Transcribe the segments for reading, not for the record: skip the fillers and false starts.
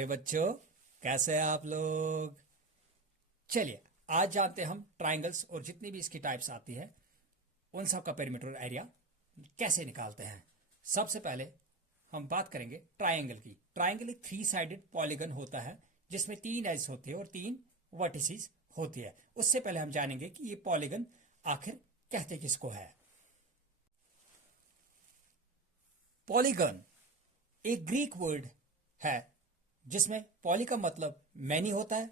प्यारे बच्चों, कैसे हैं आप लोग। चलिए आज जानते हैं हम ट्राइंगल्स और जितनी भी इसकी टाइप्स आती है उन सब का पेरीमीटर एरिया कैसे निकालते हैं। सबसे पहले हम बात करेंगे ट्राइंगल की। ट्राइंगल एक 3 साइडेड पॉलीगन होता है जिसमें 3 एज होते हैं और 3 वर्टिसेस होती है। उससे पहले हम जानेंगे कि ये पॉलीगन आखिर कहते किसको है। पॉलीगन एक ग्रीक वर्ड है जिसमें पॉली का मतलब मैनी होता है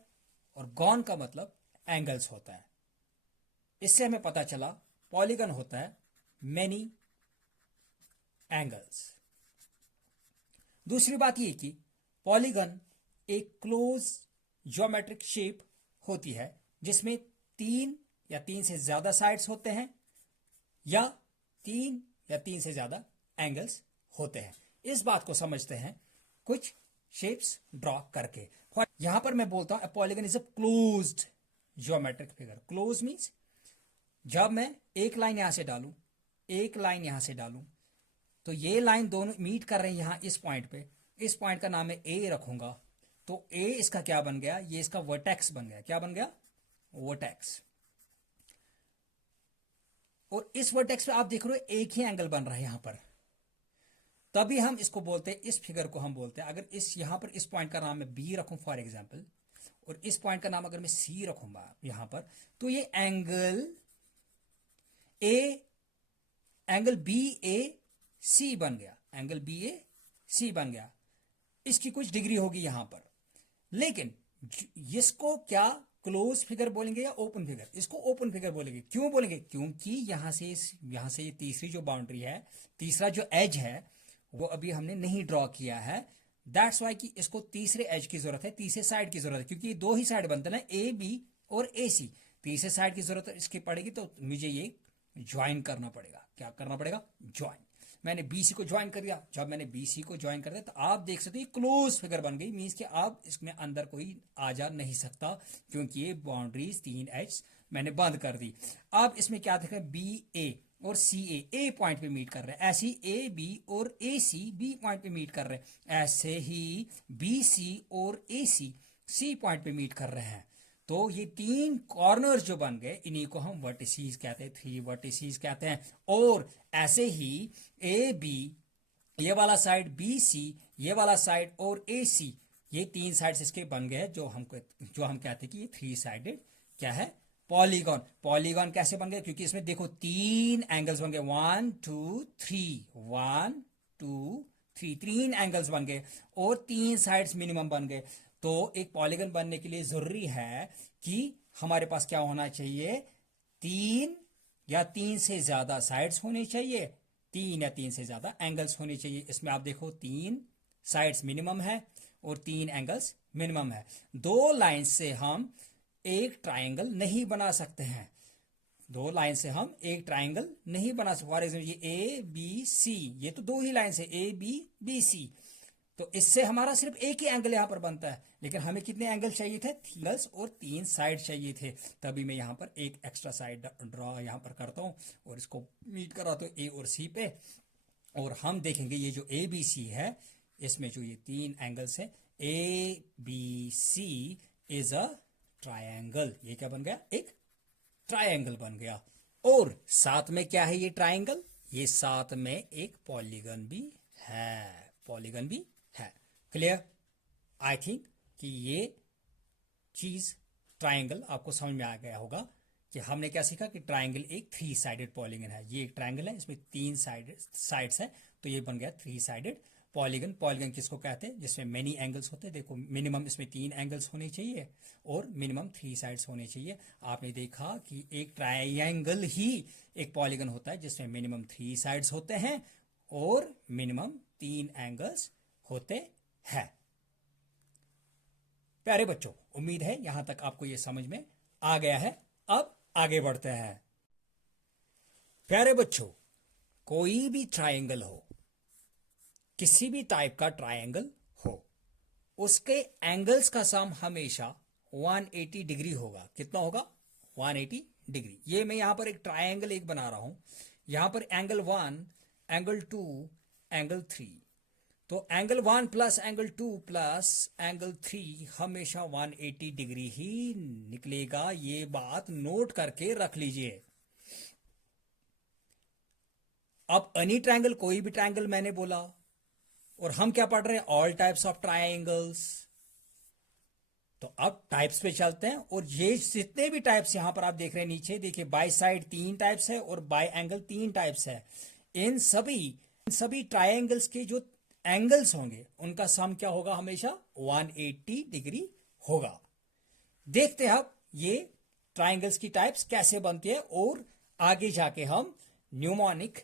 और गॉन का मतलब एंगल्स होता है। इससे हमें पता चला पॉलीगन होता है मैनी एंगल्स। दूसरी बात यह कि पॉलीगन एक क्लोज ज्योमेट्रिक शेप होती है जिसमें 3 से ज्यादा साइड्स होते हैं या 3 से ज्यादा एंगल्स होते हैं। इस बात को समझते हैं कुछ शेप्स ड्रॉ करके। यहां पर मैं बोलता हूं polygon is a closed geometric figure. Close means जब मैं एक लाइन यहां से डालूं, एक लाइन यहां से डालूं, तो ये लाइन दोनों मीट कर रहे हैं यहां इस पॉइंट पे। इस पॉइंट का नाम मैं ए रखूंगा, तो ए इसका क्या बन गया, ये इसका वर्टेक्स बन गया। क्या बन गया? वर्टेक्स। और इस वर्टेक्स पे आप देख रहे हो एक ही एंगल बन रहा है यहां पर, तभी हम इसको बोलते हैं, इस फिगर को हम बोलते हैं। अगर इस यहां पर इस पॉइंट का नाम मैं बी रखूं फॉर एग्जांपल, और इस पॉइंट का नाम अगर मैं सी रखूंगा यहां पर, तो ये एंगल ए, एंगल बी ए सी बन गया। एंगल बी ए सी बन गया। इसकी कुछ डिग्री होगी यहां पर। लेकिन इसको क्या क्लोज फिगर बोलेंगे या ओपन फिगर? इसको ओपन फिगर बोलेंगे। क्यों बोलेंगे? क्योंकि यहां से ये तीसरी जो बाउंड्री है, तीसरा जो एज है, वो अभी हमने नहीं ड्रॉ किया है। दैट्स वाई कि इसको तीसरे एज की जरूरत है, तीसरे साइड की जरूरत है, क्योंकि दो ही साइड बनते हैं, ए बी और ए सी। तीसरे साइड की जरूरत इसकी पड़ेगी, तो मुझे ये ज्वाइन करना पड़ेगा। क्या करना पड़ेगा? ज्वाइन। मैंने बीसी को ज्वाइन कर दिया। जब मैंने बीसी को ज्वाइन कर दिया तो आप देख सकते हो ये क्लोज फिगर बन गई। मींस कि आप इसमें अंदर कोई आ जा नहीं सकता, क्योंकि ये बाउंड्रीज 3 एज मैंने बंद कर दी। अब इसमें क्या देख रहे हैं, बी ए और सी ए पॉइंट पे मीट कर रहे हैं। ऐसे ही ए बी और ए सी बी पॉइंट पे मीट कर रहे हैं। ऐसे ही बी सी और ए सी पॉइंट पे मीट कर रहे हैं। तो ये 3 कॉर्नर्स जो बन गए, इन्हीं को हम वर्टिसीज कहते हैं, 3 वर्टिसीज कहते हैं। और ऐसे ही ए बी, ये वाला साइड, बी सी ये वाला साइड, और ए सी, ये 3 साइड्स इसके बन गए जो हम कहते हैं कि ये 3 साइडेड क्या है, पॉलीगॉन। पॉलीगॉन कैसे बन गए? क्योंकि इसमें देखो 3 एंगल्स बन गए, 1 2 3, 1 2 3, 3 एंगल्स बन गए और 3 साइड्स मिनिमम बन गए। तो एक पॉलीगन बनने के लिए जरूरी है कि हमारे पास क्या होना चाहिए, 3 से ज्यादा साइड्स होनी चाहिए, 3 से ज्यादा एंगल्स होने चाहिए। इसमें आप देखो 3 साइड्स मिनिमम है और 3 एंगल्स मिनिमम है। 2 लाइन से हम एक ट्राइंगल नहीं बना सकते हैं। 2 लाइन से हम एक ट्राइंगल नहीं बना सकते। फॉर एग्जाम्पल ये ए बी सी, ये तो 2 ही लाइन से ए बी बी सी, तो इससे हमारा सिर्फ एक ही एंगल यहां पर बनता है। लेकिन हमें कितने एंगल चाहिए थे? 3 और 3 साइड चाहिए थे। तभी मैं यहां पर एक एक्स्ट्रा साइड ड्रॉ यहां पर करता हूं और इसको मीट कराता हूं ए और सी पे। और हम देखेंगे ये जो ए बी सी है, इसमें जो ये 3 एंगल्स है, A B C is a triangle. ये क्या बन गया? एक ट्रायंगल बन गया। और साथ में क्या है ये ट्रायंगल? ये साथ में एक पॉलीगन भी है। पॉलीगन भी है। क्लियर? आई थिंक कि ये चीज ट्रायंगल आपको समझ में आ गया होगा कि हमने क्या सीखा कि ट्रायंगल एक 3 साइडेड पॉलीगन है। ये एक ट्रायंगल है, इसमें 3 साइड्स है, तो ये बन गया 3 साइडेड पॉलीगन। पॉलीगन किसको कहते हैं? जिसमें मेनी एंगल्स होते हैं। देखो मिनिमम इसमें 3 एंगल्स होने चाहिए और मिनिमम 3 साइड्स होने चाहिए। आपने देखा कि एक ट्रायंगल ही एक पॉलीगन होता है जिसमें मिनिमम 3 साइड्स होते हैं और मिनिमम 3 एंगल्स होते हैं। प्यारे बच्चों, उम्मीद है यहां तक आपको यह समझ में आ गया है। अब आगे बढ़ते हैं। प्यारे बच्चों, कोई भी ट्रायंगल हो, किसी भी टाइप का ट्रायंगल हो, उसके एंगल्स का सम हमेशा 180 डिग्री होगा। कितना होगा? 180 डिग्री। ये मैं यहां पर एक ट्रायंगल एक बना रहा हूं। यहां पर एंगल 1, एंगल 2, एंगल 3, तो angle 1 plus angle 2 plus angle 3 हमेशा 180 डिग्री ही निकलेगा। ये बात नोट करके रख लीजिए। अब एनी ट्रायंगल, कोई भी ट्रायंगल मैंने बोला, और हम क्या पढ़ रहे हैं, ऑल टाइप्स ऑफ ट्रायंगल्स। तो अब टाइप्स पे चलते हैं, और ये जितने भी टाइप्स यहां पर आप देख रहे हैं नीचे देखिए, बाय साइड 3 टाइप्स है और बाय एंगल 3 टाइप्स है। इन सभी ट्रायंगल्स के जो एंगल्स होंगे उनका सम क्या होगा, हमेशा 180 डिग्री होगा। देखते हैं अब ये ट्रायंगल्स की टाइप्स कैसे बनती है, और आगे जाके हम न्यूमोनिक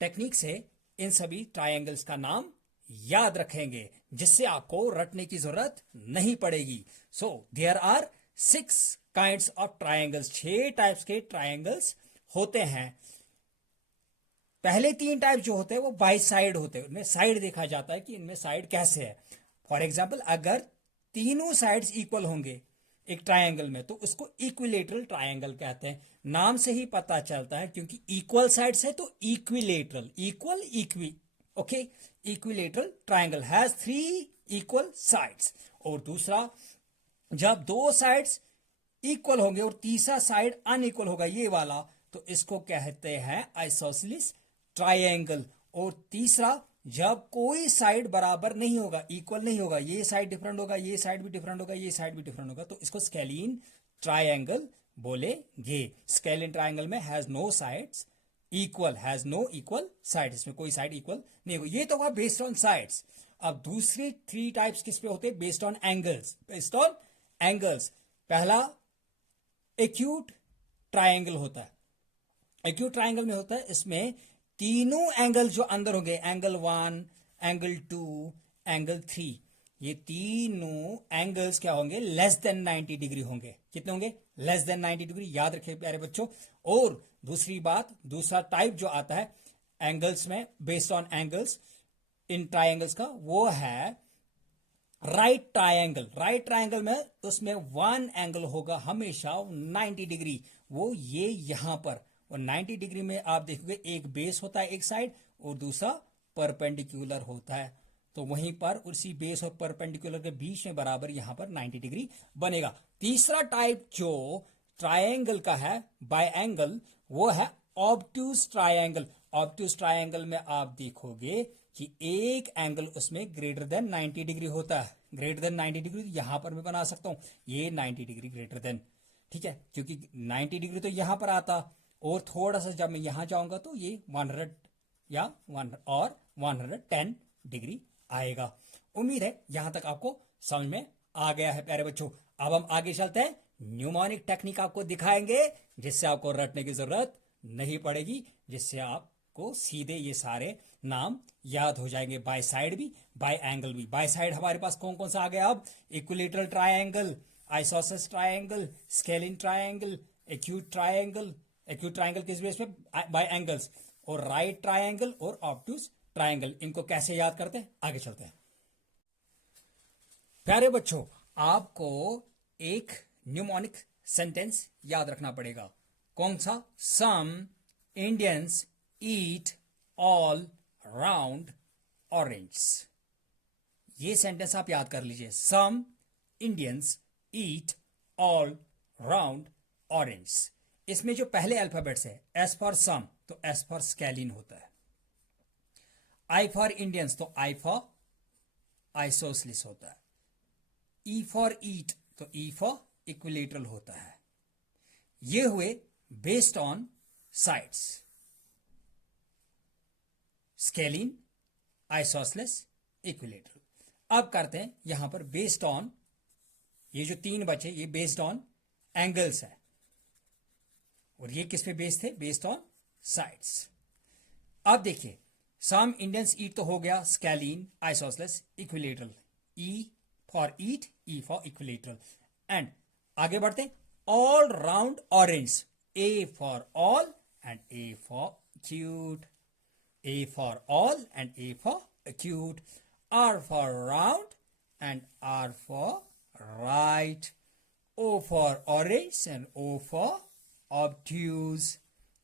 टेक्निक से इन सभी ट्रायंगल्स का नाम याद रखेंगे, जिससे आपको रटने की जरूरत नहीं पड़ेगी। So there are 6 kinds of triangles, 6 types के ट्रायंगल्स होते हैं। पहले 3 टाइप जो होते हैं वो बाय साइड होते हैं, उनमें साइड देखा जाता है कि इनमें साइड कैसे है। फॉर एग्जाम्पल, अगर तीनों साइड्स इक्वल होंगे एक ट्रायंगल में तो उसको इक्विलेटरल ट्रायंगल कहते हैं। नाम से ही पता चलता है, क्योंकि इक्वल साइड्स है तो equilateral, okay. Equilateral triangle has 3 equal sides. और दूसरा, जब 2 साइड्स इक्वल होंगे और तीसरा साइड अनइक्वल होगा, ये वाला, तो इसको कहते हैं आइसोसेलेस ट्रायंगल। और तीसरा, जब कोई साइड बराबर नहीं होगा, इक्वल नहीं होगा, ये साइड डिफरेंट होगा, ये साइड भी डिफरेंट होगा, ये साइड भी डिफरेंट होगा, तो इसको स्केलिन ट्रायंगल बोलेंगे। स्केलिन ट्रायंगल में has no sides equal, has no equal side, इसमें कोई साइड इक्वल नहीं होगा। ये तो हुआ बेस्ड ऑन साइड्स। अब दूसरी 3 टाइप्स किस पे होते हैं, based on angles, based on angles. पहला एक्यूट ट्रायंगल होता है। एक्यूट ट्रायंगल में होता है, इसमें तीनों एंगल जो अंदर होंगे, एंगल 1, एंगल 2, एंगल 3, ये तीनों एंगल्स क्या होंगे, लेस देन 90 डिग्री होंगे। कितने होंगे, लेस देन 90 डिग्री, याद रखिए प्यारे बच्चों। और दूसरी बात, दूसरा टाइप जो आता है एंगल्स में, based on angles in triangles का, वो है राइट ट्रायंगल। राइट ट्रायंगल में उसमें 1 एंगल होगा हमेशा 90 डिग्री, वो ये यहां पर। और 90 डिग्री में आप देखोगे एक बेस होता है एक साइड, और दूसरा परपेंडिकुलर होता है। तो वहीं पर उसी बेस और परपेंडिकुलर के बीच में बराबर यहां पर 90 डिग्री बनेगा। तीसरा टाइप जो ट्रायंगल का है बाय एंगल, वो है ऑब्ट्यूज ट्रायंगल। ऑब्ट्यूज ट्रायंगल में आप देखोगे कि एक एंगल उसमें ग्रेटर देन 90 डिग्री होता है। ग्रेटर देन 90 डिग्री यहां पर मैं बना सकता हूं, ये 90 डिग्री ग्रेटर देन, ठीक है, क्योंकि 90 डिग्री तो यहां पर आता, और थोड़ा सा जब मैं यहां जाऊंगा तो ये 100 या 1 और 110 डिग्री आएगा। उम्मीद है यहां तक आपको समझ में आ गया है प्यारे बच्चों। अब हम आगे चलते हैं, न्यूमोनिक टेक्निक आपको दिखाएंगे, जिससे आपको रटने की जरूरत नहीं पड़ेगी, जिससे आपको सीधे ये सारे नाम याद हो जाएंगे। बाय साइड भी, बाय एंगल भी। बाय साइड हमारे पास कौन कौन सा आ गया, अब equilateral triangle, isosceles triangle, scalene triangle, acute triangle. Acute triangle किस बेस पे, बाय एंगल्स, और राइट ट्रायंगल और ऑब्ट्यूज ट्रायंगल। इनको कैसे याद करते हैं, आगे चलते हैं। प्यारे बच्चों, आपको एक न्यूमोनिक सेंटेंस याद रखना पड़ेगा। कौन सा, some Indians eat all round orange. ये सेंटेंस आप याद कर लीजिए, some Indians eat all round orange. इसमें जो पहले अल्फाबेट्स है, एस फॉर सम तो एस फॉर स्केलिन होता है, आई फॉर इंडियंस तो आई फॉर आइसोसेलेस होता है, ई फॉर ईट तो ई फॉर इक्विलेटरल होता है। ये हुए based on sides, scalene, isosceles, equilateral. अब करते हैं यहां पर बेस्ड ऑन, ये जो 3 बचे ये बेस्ड ऑन एंगल्स है, और ये किस पे बेस्ड थे, बेस्ड ऑन साइड्स। अब देखिए, सम इंडियंस ईट तो हो गया, scalene, isosceles, equilateral, E for eat, E for equilateral. And आगे बढ़ते, all round orange, A for all and A for cute, A for all and A for acute, R for round and R for right, O for orange and O for obtuse।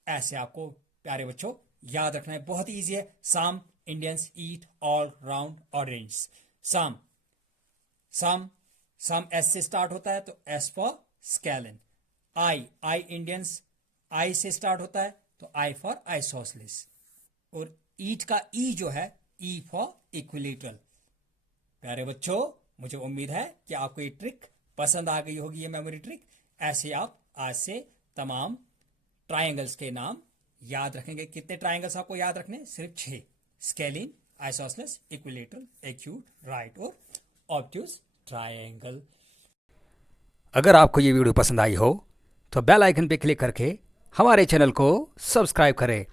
ऐसे आपको प्यारे बच्चों याद रखना है, बहुत easy है। सम Indians eat all round oranges. Some S से स्टार्ट होता है तो S for scallion. I Indians I से स्टार्ट होता है तो I for isosceles. और eat का E जो है E for equilateral. प्यारे बच्चों, मुझे उम्मीद है कि आपको ये ट्रिक पसंद आ गई होगी, ये मेमोरी ट्रिक। ऐसे आप आज से तमाम ट्रायंगल्स के नाम याद रखेंगे। कितने ट्रायंगल्स आपको याद रखने? सिर्फ 6। Scalene, isosceles, equilateral, acute, right और ऑब्ट्यूज ट्रायंगल। अगर आपको ये वीडियो पसंद आई हो तो बेल आइकन पे क्लिक करके हमारे चैनल को सब्सक्राइब करें